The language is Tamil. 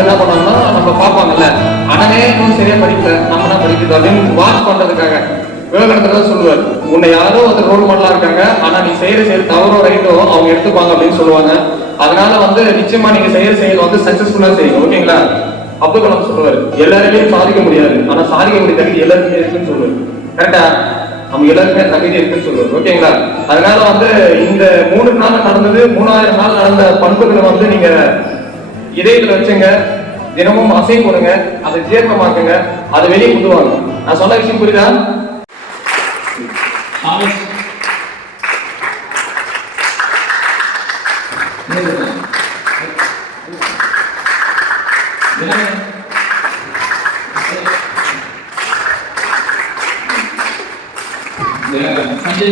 வந்து என்ன பண்ணாங்கன்னா நம்ம பார்ப்பாங்கல்ல, அண்ணனே இன்னும் சரியா படிக்கல, நம்ம என்ன படிக்குது அப்படின்னு வாட்ச் பண்றதுக்காக விவேகானந்தர் சொல்லுவார், உன்னை யாரோ ஒரு ரோல் மாடலா இருக்காங்க, ஆனா நீ செய்யற செயல் தவறோ ரைட்டோ அவங்க எடுத்துப்பாங்க அப்படின்னு சொல்லுவாங்க. அதனால வந்து நிச்சயமா நீங்க செய்யற செயல் வந்து சக்சஸ்ஃபுல்லா செய்யுங்க. ஓகேங்களா? அப்துல் கலாம் சொல்லுவாரு, எல்லாரையும் சாதிக்க முடியாது, ஆனா சாதிக்கக்கூடிய தகுதி எல்லாருக்குமே இருக்குன்னு சொல்லுவாரு. கரெக்டா? நம்ம எல்லாருக்குமே தகுதி இருக்குன்னு சொல்லுவாரு. ஓகேங்களா? அதனால வந்து இந்த 3 நாள் நடந்தது, 3000 நாள் நடந்த பண்புகளை வந்து நீங்க இதயத்துல வச்சுங்க, தினமும் அசை போடுங்க, அதை ஜீரணமாக்குங்க, அதை வெளியே கொண்டு வாங்க. நான் சொன்ன விஷயம் புரியுதா? Sanjay.